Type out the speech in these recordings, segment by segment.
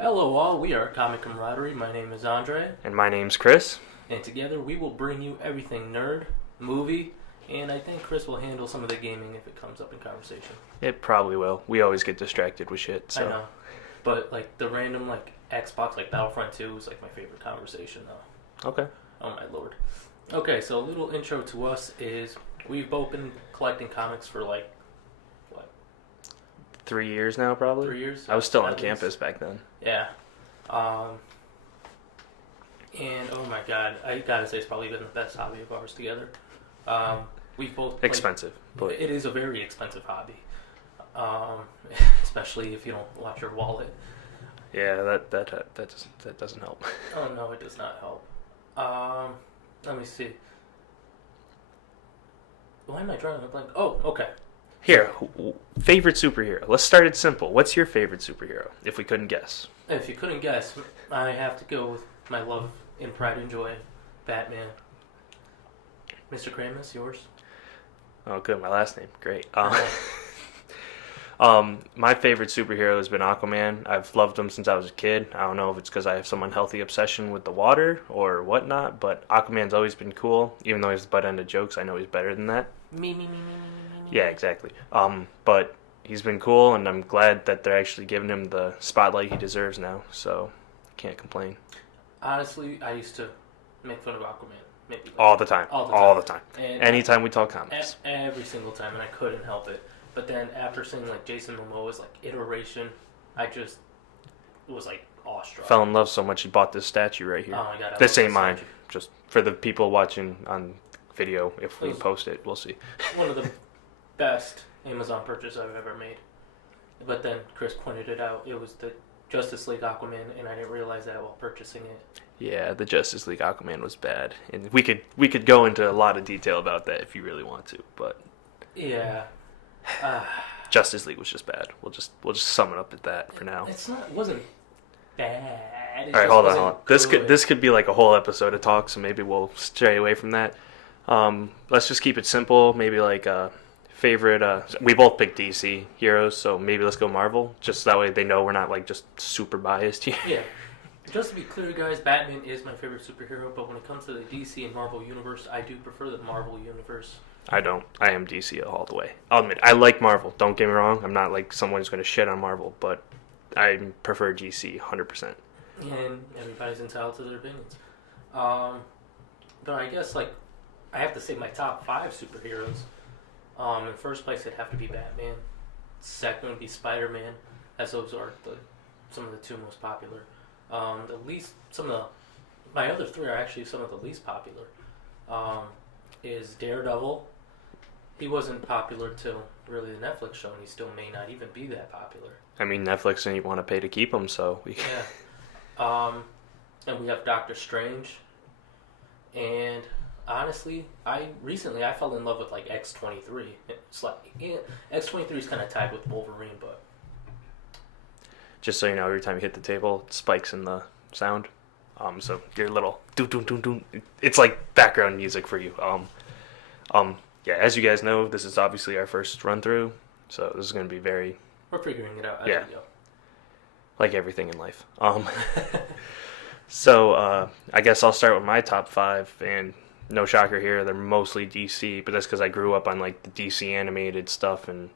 Hello all, we are Comic Camaraderie. My name is Andre, And my name's Chris. and together we will bring you everything nerd, movie, and I think Chris will handle some of the gaming if it comes up in conversation. It probably will. We always get distracted with shit, so. I know, but like the random Xbox, Battlefront 2 is like my favorite conversation though. Okay. Oh my lord. Okay, so a little intro to us is we've both been collecting comics for what? 3 years now, probably? 3 years? I was still on At campus least. back then. Yeah. And oh my god, I gotta say it's probably been the best hobby of ours together. We've both Expensive, but it is a very expensive hobby, especially if you don't watch your wallet. yeah, that doesn't help. Oh no, it does not help. Let me see. Why am I drawing a blank? Oh, okay. Here, favorite superhero. Let's start it simple. What's your favorite superhero, if we couldn't guess? If you couldn't guess, I have to go with my love and pride and joy, Batman. Mr. Kramus, yours? Oh, good, my last name. Great. Alright. My favorite superhero has been Aquaman. I've loved him since I was a kid. I don't know if it's because I have some unhealthy obsession with the water or whatnot, but Aquaman's always been cool. Even though he's the butt end of jokes, I know he's better than that. Me. Yeah, exactly. But he's been cool, and I'm glad that they're actually giving him the spotlight he deserves now, so can't complain. Honestly, I used to make fun of Aquaman. Maybe All the time. All the time. And Anytime we talk comics. every single time, and I couldn't help it. But then after seeing Jason Momoa's iteration, I just was awestruck. Fell in love so much he bought this statue right here. Oh my god! This ain't mine. Just for the people watching on video, if we It was- post it, we'll see. One of the best Amazon purchases I've ever made. But then Chris pointed it out. It was the Justice League Aquaman, and I didn't realize that while purchasing it. Yeah, the Justice League Aquaman was bad, and we could go into a lot of detail about that if you really want to, but Yeah. Justice League was just bad. We'll just sum it up at that for now. It wasn't bad. It All right, just hold wasn't on. good. This could be like a whole episode of talk, so maybe we'll stray away from that. Let's just keep it simple. Maybe favorite. We both picked DC heroes, so maybe let's go Marvel. Just that way they know we're not just super biased here. Yeah. Just to be clear, guys, Batman is my favorite superhero, but when it comes to the DC and Marvel universe, I do prefer the Marvel universe. I don't. I am DC all the way. I'll admit, I like Marvel. Don't get me wrong. I'm not someone who's going to shit on Marvel, but I prefer DC 100%. And everybody's entitled to their opinions. But I guess I have to say my top 5 superheroes. In first place, it'd have to be Batman. Second would be Spider-Man, as those are some of the 2 most popular. My other 3 are actually some of the least popular. Is Daredevil. He wasn't popular till really the Netflix show, and he still may not even be that popular. I mean, Netflix didn't want to pay to keep them, so we. Yeah. And we have Doctor Strange. And honestly, I fell in love with X-23. It's X-23 is kind of tied with Wolverine, but Just so you know, every time you hit the table, it spikes in the sound. So your little doo doo doo doo. It's like background music for you. Yeah, as you guys know, this is obviously our first run through, so this is going to be very we're figuring it out as Yeah. we go. like everything in life. So I guess I'll start with my top 5, and no shocker here, they're mostly DC, but that's because I grew up on the DC animated stuff, and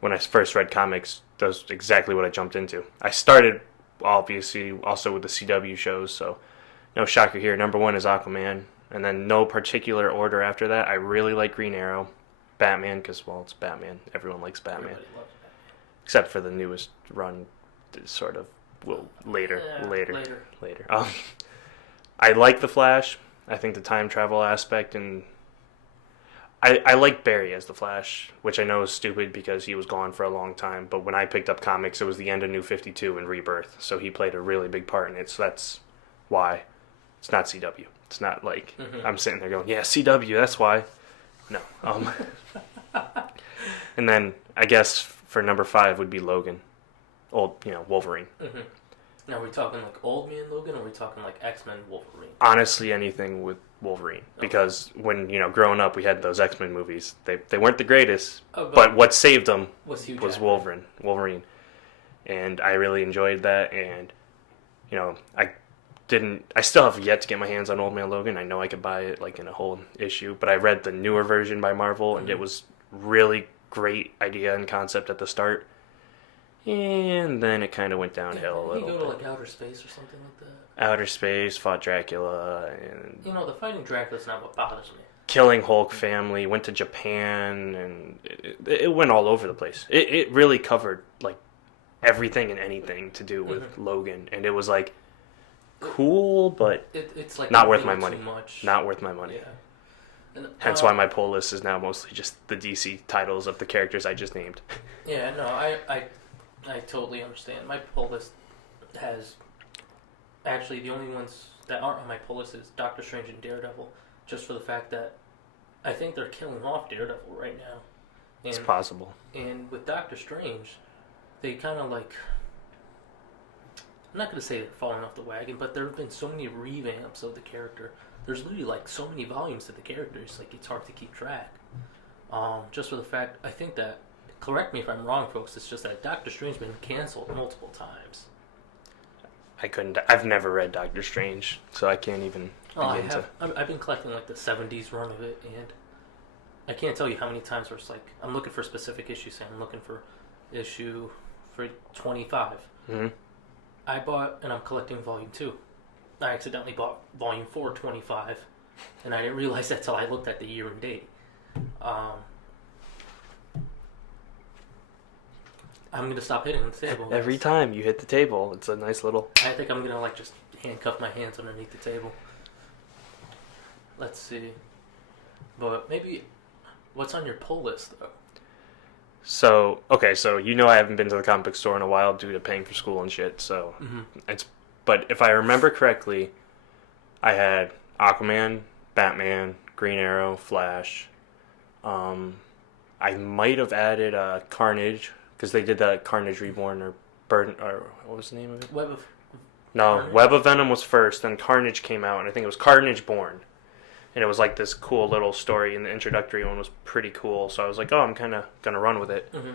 when I first read comics, that's exactly what I jumped into. I started obviously also with the CW shows, so no shocker here. Number 1 is Aquaman, and then no particular order after that. I really like Green Arrow, Batman, because it's Batman. Everyone likes Batman, Everybody loves Batman. except for the newest run, sort of. Well, later. I like the Flash. I think the time travel aspect, and I like Barry as the Flash, which I know is stupid because he was gone for a long time. But when I picked up comics, it was the end of New 52 and Rebirth, so he played a really big part in it. So that's why it's not CW. It's not I'm sitting there going, yeah, CW. That's why. No. And then I guess for number 5 would be Logan. Wolverine. Mm-hmm. Now, are we talking Old Man Logan, or are we talking X-Men Wolverine? Honestly, anything with Wolverine. Because when, growing up, we had those X-Men movies. They weren't the greatest, but what saved them was Wolverine. And I really enjoyed that. And I still have yet to get my hands on Old Man Logan. I know I could buy it like in a whole issue, but I read the newer version by Marvel, and it was really great idea and concept at the start, and then it kind of went downhill a little. You go to like outer space or something like that. Outer space, fought Dracula, and the fighting Dracula's not what bothers me. Killing Hulk family, went to Japan, and it went all over the place. It really covered like everything and anything to do with Logan, and it was like cool, but it's like not worth my money. Not worth my money. Yeah. And, hence why my pull list is now mostly just the DC titles of the characters I just named. Yeah, no, I totally understand. My pull list has actually the only ones that aren't on my pull list is Doctor Strange and Daredevil, just for the fact that I think they're killing off Daredevil right now. And, it's possible. And with Doctor Strange, they kind of like, I'm not going to say they're falling off the wagon, but there have been so many revamps of the character. There's literally like so many volumes to the characters, like it's hard to keep track. Just for the fact, I think that, correct me if I'm wrong, folks, it's just that Doctor Strange's been canceled multiple times. I've never read Doctor Strange, so I can't even begin to. I've been collecting like the 70s run of it, and I can't tell you how many times where it's like, I'm looking for specific issues, saying I'm looking for issue for 25. Mm-hmm. I bought, and I'm collecting volume 2. I accidentally bought volume 4, 25, and I didn't realize that till I looked at the year and date. I'm going to stop hitting the table. Every time you hit the table, it's a nice little... I think I'm going to like just handcuff my hands underneath the table. Let's see. But maybe, what's on your pull list, though? So I haven't been to the comic book store in a while due to paying for school and shit, so but if I remember correctly, I had Aquaman, Batman, Green Arrow, Flash. I might have added Carnage, because they did that Carnage Reborn or what was the name of it? Web of Venom was first, then Carnage came out, and I think it was Carnage Born. And it was like this cool little story, and the introductory one was pretty cool. So I was like, I'm kind of going to run with it. Mm-hmm.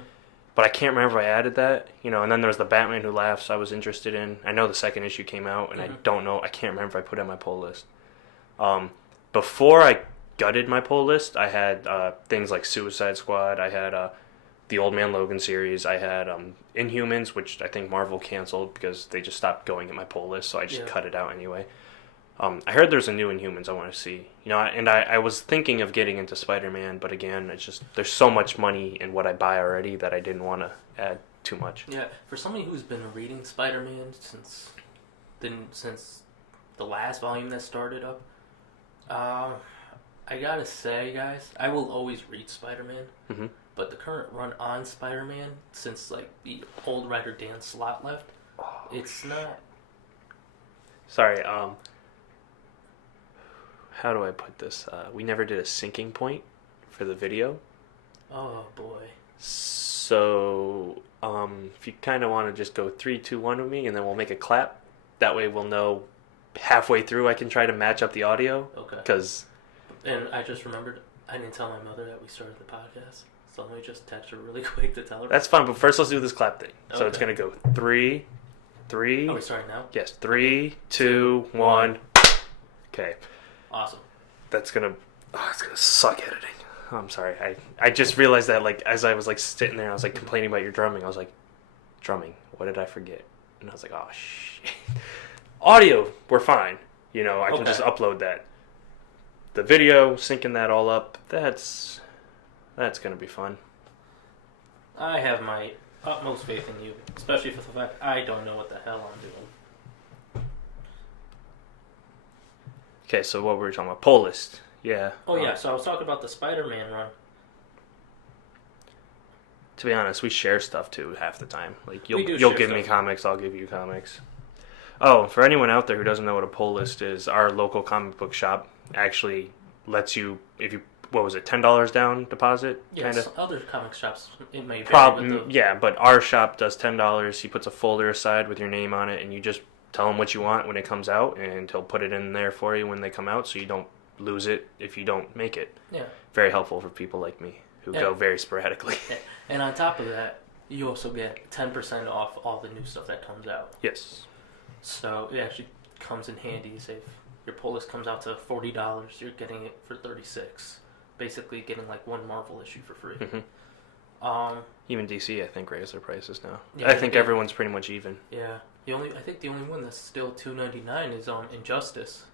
But I can't remember if I added that, and then there's the Batman Who Laughs I was interested in. I know the second issue came out, and I can't remember if I put it on my pull list. Before I gutted my pull list, I had things like Suicide Squad, I had the Old Man Logan series, I had Inhumans, which I think Marvel canceled because they just stopped going at my pull list, so I just cut it out anyway. I heard there's a new Inhumans I want to see. And I was thinking of getting into Spider-Man, but again, it's just, there's so much money in what I buy already that I didn't want to add too much. Yeah, for somebody who's been reading Spider-Man since the last volume that started up, I gotta say, guys, I will always read Spider-Man, but the current run on Spider-Man, since like the old writer Dan Slott left, it's not... Sorry, how do I put this? We never did a syncing point for the video. Oh, boy. So, if you kind of want to just go 3, 2, 1 with me, and then we'll make a clap. That way we'll know halfway through I can try to match up the audio. Okay. And I just remembered, I didn't tell my mother that we started the podcast. So let me just text her really quick to tell her. That's fine, but first let's do this clap thing. Okay. So it's going to go 3, 3. Are we starting now? Yes, 3, 2, 1. Okay. Awesome. It's gonna suck editing. Oh, I'm sorry. I just realized that like as I was like sitting there, I was like complaining about your drumming. I was like, drumming. What did I forget? And I was like, oh shit. Audio, we're fine. I can just upload that. The video, syncing that all up. That's gonna be fun. I have my utmost faith in you, especially for the fact I don't know what the hell I'm doing. Okay, so what were we talking about? Pull list. Yeah. Oh, yeah, so I was talking about the Spider-Man run. To be honest, we share stuff, too, half the time. Like, you'll give me comics, I'll give you comics. Oh, for anyone out there who doesn't know what a pull list is, our local comic book shop actually lets you, if you, what was it, $10 down deposit? Yes, kinda? Other comic shops, it may vary. Yeah, but our shop does $10. He puts a folder aside with your name on it, and you just tell him what you want when it comes out, and he'll put it in there for you when they come out, so you don't lose it if you don't make it. Yeah. Very helpful for people like me who go very sporadically. Yeah. And on top of that, you also get 10% off all the new stuff that comes out. Yes. So it actually comes in handy. Say if your pull list comes out to $40, you're getting it for $36. Basically getting like one Marvel issue for free. Even DC, I think, raised their prices now. Yeah, I think everyone's pretty much even. Yeah. I think the only one that's still $2.99 is Injustice.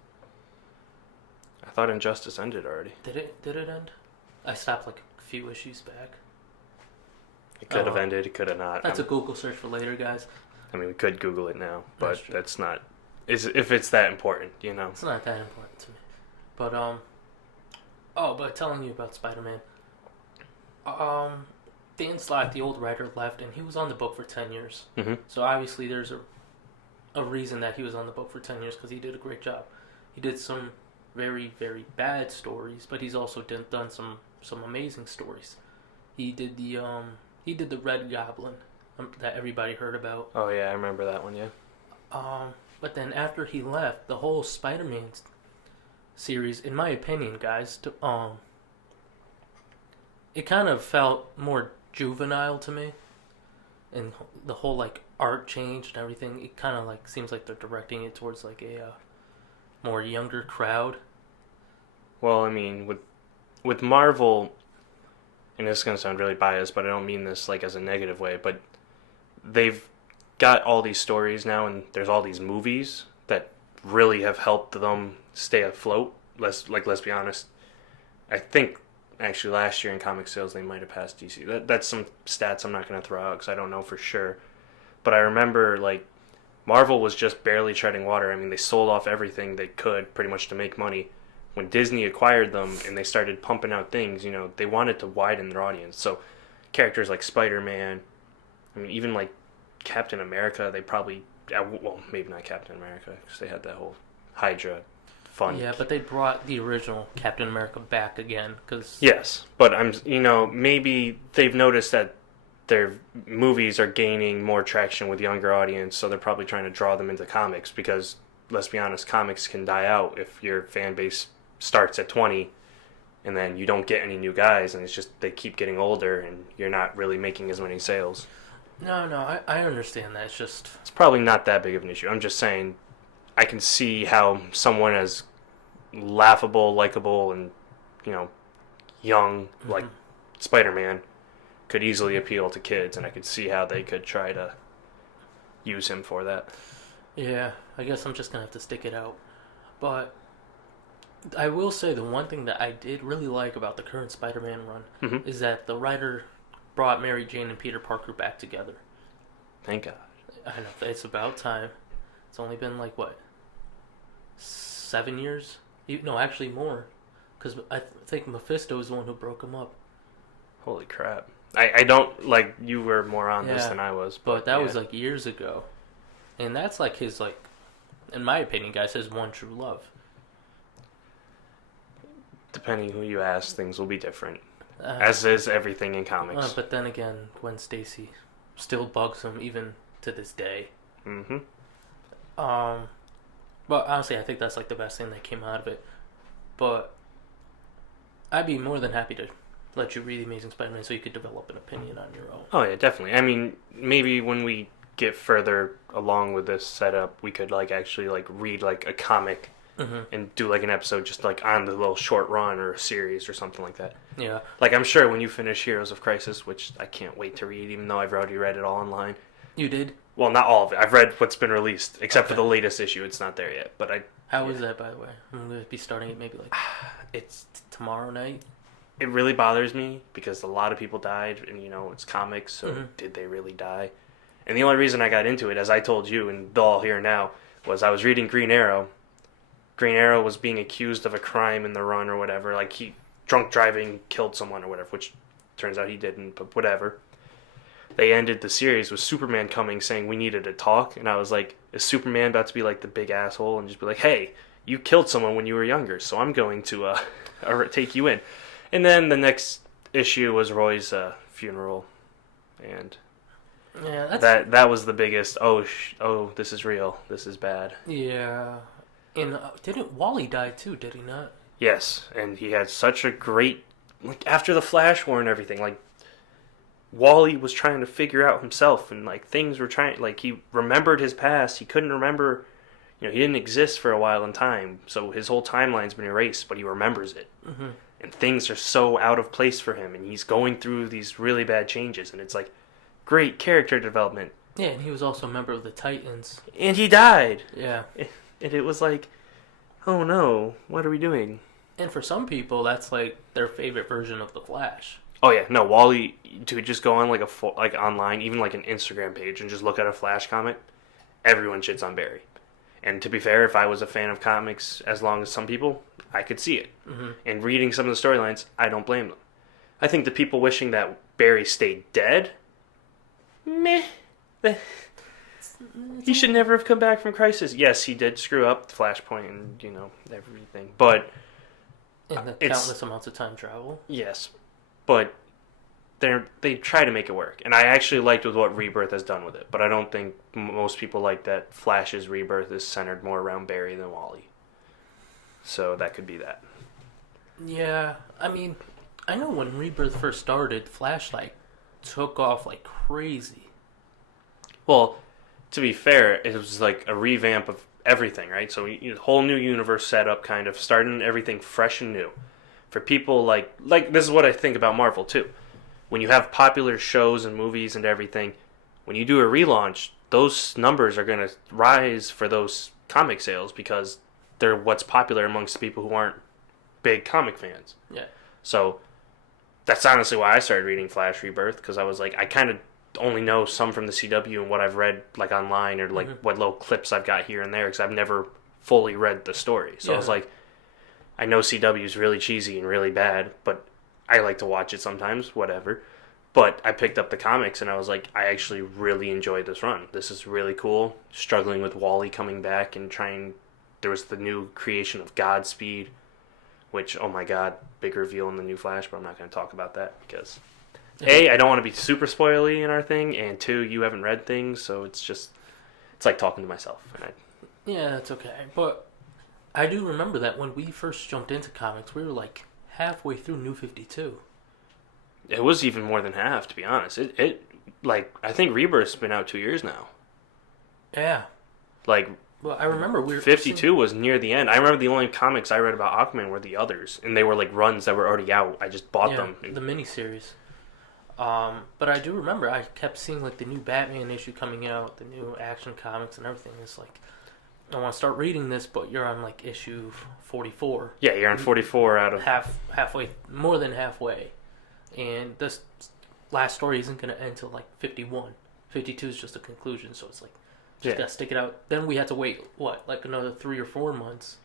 I thought Injustice ended already. Did it end? I stopped like a few issues back. It could have ended, it could have not. That's a Google search for later, guys. I mean, we could Google it now, but that's not... if it's that important, you know? It's not that important to me. But, but telling you about Spider-Man. Dan Slott, the old writer, left, and he was on the book for 10 years. Mm-hmm. So obviously there's a reason that he was on the book for 10 years, because he did a great job. He did some very, very bad stories, but he's also done some amazing stories. He did the Red Goblin that everybody heard about. Oh yeah, I remember that one. Yeah. But then after he left, the whole Spider-Man series, in my opinion, guys, it kind of felt more juvenile to me, and the whole like art change and everything. It kind of like seems like they're directing it towards like a more younger crowd. Well, I mean, with Marvel, and this is gonna sound really biased, but I don't mean this like as a negative way, but they've got all these stories now, and there's all these movies that really have helped them stay afloat. Let's be honest. I think actually last year in comic sales they might have passed DC. That's some stats I'm not going to throw out because I don't know for sure. But I remember like Marvel was just barely treading water. I mean, they sold off everything they could pretty much to make money. When Disney acquired them and they started pumping out things, you know, they wanted to widen their audience. So characters like Spider-Man, I mean, even like Captain America, they probably, well, maybe not Captain America because they had that whole Hydra fun. Yeah, but they brought the original Captain America back again because. Yes, but maybe they've noticed that their movies are gaining more traction with younger audience, so they're probably trying to draw them into comics because, let's be honest, comics can die out if your fan base starts at 20 and then you don't get any new guys and it's just they keep getting older and you're not really making as many sales. No, I understand that. It's probably not that big of an issue. I'm just saying I can see how someone as laughable, likable, and, you know, young, like Spider-Man, could easily appeal to kids, and I could see how they could try to use him for that. Yeah, I guess I'm just going to have to stick it out. But I will say the one thing that I did really like about the current Spider-Man run is that the writer brought Mary Jane and Peter Parker back together. Thank God. I know, it's about time. It's only been like, 7 years? No, actually more. Because I think Mephisto is the one who broke them up. Holy crap. I don't, like, you were more on this than I was. But that was, like, years ago. And that's, like, his, like, in my opinion, guys, his one true love. Depending who you ask, things will be different. As is everything in comics. But then again, Gwen Stacy still bugs him even to this day. Mm-hmm. But honestly, I think that's like the best thing that came out of it. But I'd be more than happy to let you read The Amazing Spider-Man so you could develop an opinion on your own. Oh yeah, definitely. I mean, maybe when we get further along with this setup, we could like actually like read like a comic and do like an episode just like on the little short run or a series or something like that. Yeah. Like I'm sure when you finish Heroes of Crisis, which I can't wait to read, even though I've already read it all online. You did? Well, not all of it. I've read what's been released, except for the latest issue. It's not there yet. But How is that, by the way? I'm going to be starting it maybe like it's tomorrow night. It really bothers me because a lot of people died, and you know it's comics. So did they really die? And the only reason I got into it, as I told you, and they'll all hear now, was I was reading Green Arrow. Green Arrow was being accused of a crime in the run or whatever. Like he drunk driving killed someone or whatever, which turns out he didn't. But whatever. They ended the series with Superman coming saying we needed to talk, and I was like, is Superman about to be like the big asshole and just be like, hey, you killed someone when you were younger, so I'm going to take you in. And then the next issue was Roy's funeral, and that was the biggest. Oh, this is real. This is bad. Yeah, and didn't Wally die too? Did he not? Yes, and he had such a great after the Flash War and everything. Like Wally was trying to figure out himself, and like things were trying, like he remembered his past. He couldn't remember, he didn't exist for a while in time, so his whole timeline's been erased, but he remembers it. Mm-hmm. And things are so out of place for him, and he's going through these really bad changes, and it's like great character development. Yeah, and he was also a member of the Titans. And he died. Yeah. And it was like, oh no, what are we doing? And for some people, that's like their favorite version of the Flash. Oh yeah, no, Wally, to just go on like online, even like an Instagram page, and just look at a Flash comic, everyone shits on Barry. And to be fair, if I was a fan of comics as long as some people, I could see it. Mm-hmm. And reading some of the storylines, I don't blame them. I think the people wishing that Barry stayed dead, meh. He should never have come back from Crisis. Yes, he did screw up Flashpoint and, everything. But and the countless amounts of time travel. Yes. But they try to make it work. And I actually liked with what Rebirth has done with it. But I don't think most people like that Flash's Rebirth is centered more around Barry than Wally. So that could be that. Yeah, I mean, I know when Rebirth first started, Flash, took off like crazy. Well, to be fair, it was like a revamp of everything, right? So a whole new universe set up, kind of starting everything fresh and new. For people like this is what I think about Marvel too. When you have popular shows and movies and everything, when you do a relaunch, those numbers are going to rise for those comic sales because they're what's popular amongst people who aren't big comic fans. Yeah. So that's honestly why I started reading Flash Rebirth, because I was like, I kind of only know some from the CW and what I've read like online or like what little clips I've got here and there, because I've never fully read the story. So I was like, I know CW is really cheesy and really bad, but I like to watch it sometimes, whatever. But I picked up the comics and I was like, I actually really enjoyed this run. This is really cool. Struggling with Wally coming back and there was the new creation of Godspeed, which, oh my god, big reveal in the new Flash, but I'm not going to talk about that because A, I don't want to be super spoily in our thing, and 2, you haven't read things, so it's like talking to myself. Yeah, that's okay. But I do remember that when we first jumped into comics, we were like halfway through New 52. It was even more than half, to be honest. I think Rebirth's been out 2 years now. Yeah. Well, I remember 52 was near the end. I remember the only comics I read about Aquaman were the others, and they were like runs that were already out. I just bought them. The miniseries. But I do remember I kept seeing like the new Batman issue coming out, the new Action Comics and everything. It's like, I want to start reading this, but you're on like issue 44. Yeah, you're on 44 out of halfway, more than halfway, and this last story isn't going to end till like 51. 52 is just a conclusion, so it's like just gotta stick it out. Then we had to wait like another 3 or 4 months.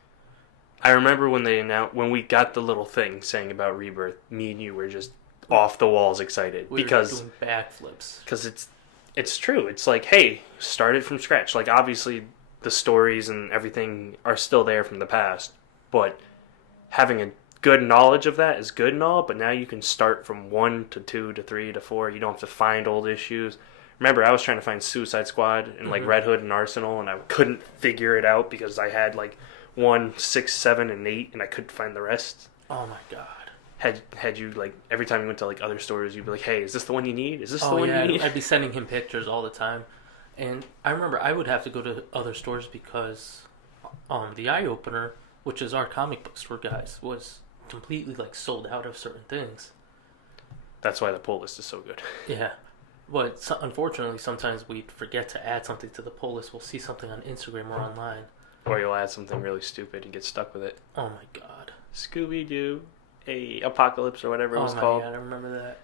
I remember when we got the little thing saying about Rebirth, me and you were just off the walls excited because doing backflips. Because it's true. It's like, hey, start it from scratch. Like obviously the stories and everything are still there from the past, but having a good knowledge of that is good and all. But now you can start from 1 to 2 to 3 to 4. You don't have to find old issues. Remember, I was trying to find Suicide Squad and like Red Hood and Arsenal, and I couldn't figure it out because I had like 1, 6, 7, and 8, and I couldn't find the rest. Oh my god. Had you, like, every time you went to, like, other stores, you'd be like, hey, is this the one you need? Is this the one you need? I'd be sending him pictures all the time. And I remember I would have to go to other stores because the Eye Opener, which is our comic book store, guys, was completely, like, sold out of certain things. That's why the pull list is so good. Yeah. But unfortunately, sometimes we forget to add something to the pull list. We'll see something on Instagram or online. Or you'll add something really stupid and get stuck with it. Oh my god. Scooby-Doo. Apocalypse or whatever it was called. Oh my god, I remember that.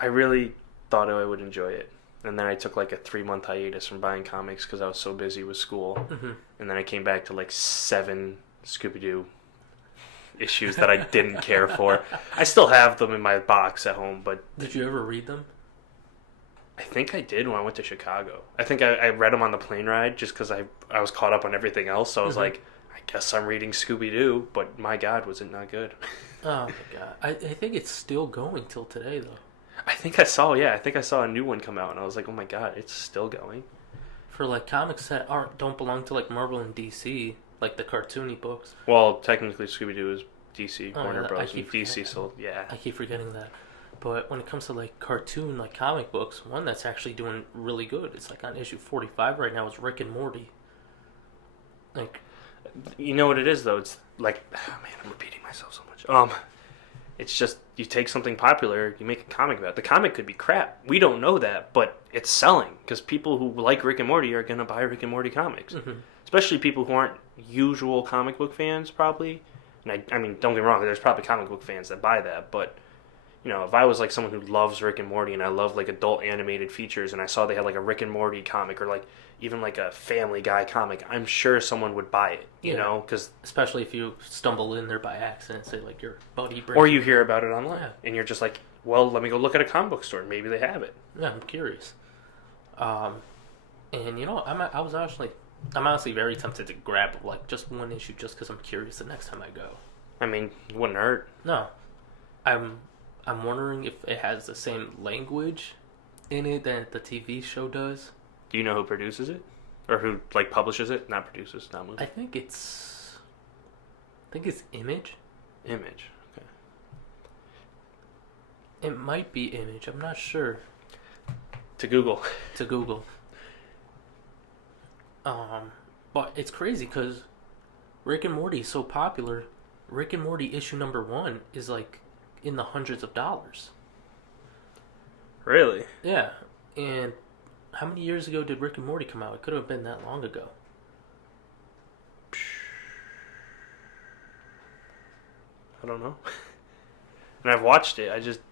I really thought I would enjoy it. And then I took like a 3-month hiatus from buying comics because I was so busy with school. And then I came back to like 7 Scooby-Doo issues that I didn't care for. I still have them in my box at home, but... Did you ever read them? I think I did when I went to Chicago. I think I read them on the plane ride just because I was caught up on everything else. So I was like, I guess I'm reading Scooby-Doo, but my god, was it not good. Oh my god. I think it's still going till today, though. I think I saw a new one come out, and I was like, oh my god, it's still going. For, like, comics that don't belong to, like, Marvel and DC, like the cartoony books. Well, technically Scooby-Doo is DC, Warner yeah, Bros. And DC sold, yeah. I keep forgetting that. But when it comes to like cartoon, like comic books, one that's actually doing really good. It's like on issue 45 right now. Is Rick and Morty. Like, you know what it is though? It's like, oh man, I'm repeating myself so much. It's just you take something popular, you make a comic about it. The comic could be crap. We don't know that, but it's selling because people who like Rick and Morty are gonna buy Rick and Morty comics. mm-hmm. Especially people who aren't usual comic book fans, probably. And I mean, don't get me wrong, there's probably comic book fans that buy that, but you know, if I was like someone who loves Rick and Morty and I love like adult animated features and I saw they had like a Rick and Morty comic or like even like a Family Guy comic, I'm sure someone would buy it, you know, because especially if you stumble in there by accident, say like your buddy or you hear about it online and you're just like, well, let me go look at a comic book store, maybe they have it. Yeah, I'm curious. And you know, I'm honestly very tempted to grab like just one issue just because I'm curious the next time I go. I mean, it wouldn't hurt. No, I'm wondering if it has the same language in it that the TV show does. Do you know who produces it? Or who, like, publishes it? Not produces, not movies. I think it's Image. Image, okay. It might be Image. I'm not sure. To Google. But it's crazy because Rick and Morty is so popular. Rick and Morty issue number 1 is, like, in the hundreds of dollars. Really? Yeah. And how many years ago did Rick and Morty come out? It could have been that long ago. I don't know. And I've watched it.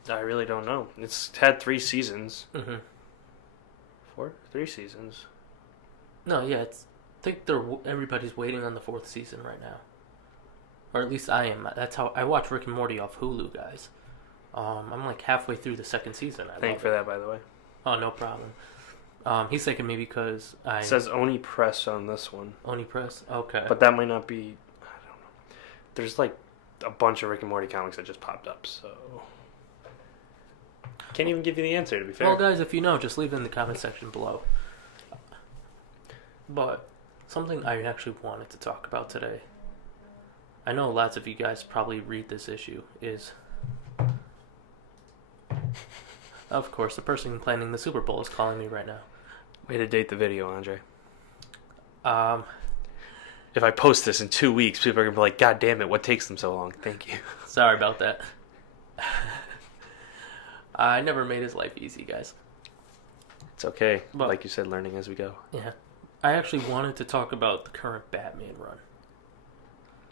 I really don't know. It's had 3 seasons. Mm-hmm. 3 seasons. No, yeah, I think everybody's waiting on the 4th season right now. Or at least I am. That's how I watch Rick and Morty off Hulu, guys. I'm like halfway through the 2nd season. Thank you for that, by the way. Oh, no problem. He's thinking maybe because It says Oni Press on this one. Oni Press? Okay. But that might not be... I don't know. There's like a bunch of Rick and Morty comics that just popped up, so... Can't even give you the answer, to be fair. Well, guys, if you know, just leave it in the comment section below. But something I actually wanted to talk about today, I know lots of you guys probably read this issue, is... Of course, the person planning the Super Bowl is calling me right now. Way to date the video, Andre. Um... If I post this in 2 weeks, people are going to be like, God damn it, what takes them so long? Thank you. Sorry about that. I never made his life easy, guys. It's okay. But, like you said, learning as we go. Yeah. I actually wanted to talk about the current Batman run.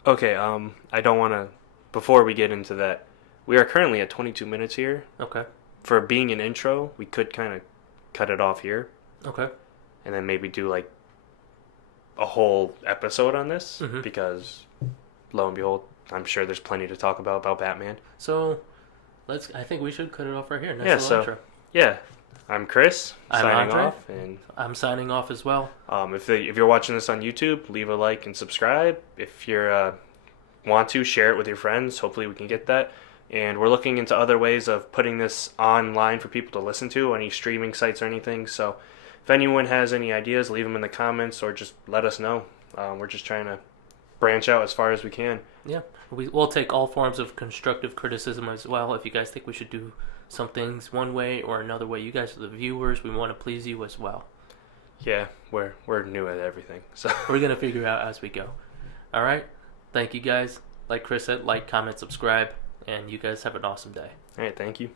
Okay, I don't want to... Before we get into that, we are currently at 22 minutes here. Okay. For being an intro, we could kind of cut it off here. Okay. And then maybe do, like, a whole episode on this. Mm-hmm. Because, lo and behold, I'm sure there's plenty to talk about Batman. So... I think we should cut it off right here. Nice little intro. Yeah, I'm Chris. I'm signing Andre. off, and I'm signing off as well. If you're watching this on YouTube, leave a like and subscribe. If you want to, share it with your friends. Hopefully, we can get that. And we're looking into other ways of putting this online for people to listen to, any streaming sites or anything. So, if anyone has any ideas, leave them in the comments or just let us know. We're just trying to branch out as far as we can. Yeah, we'll take all forms of constructive criticism as well. If you guys think we should do some things one way or another way, you guys are the viewers. We want to please you as well. Yeah, we're new at everything, so we're gonna figure it out as we go. All right, thank you guys. Like Chris said, like, comment, subscribe, and you guys have an awesome day. All right, thank you.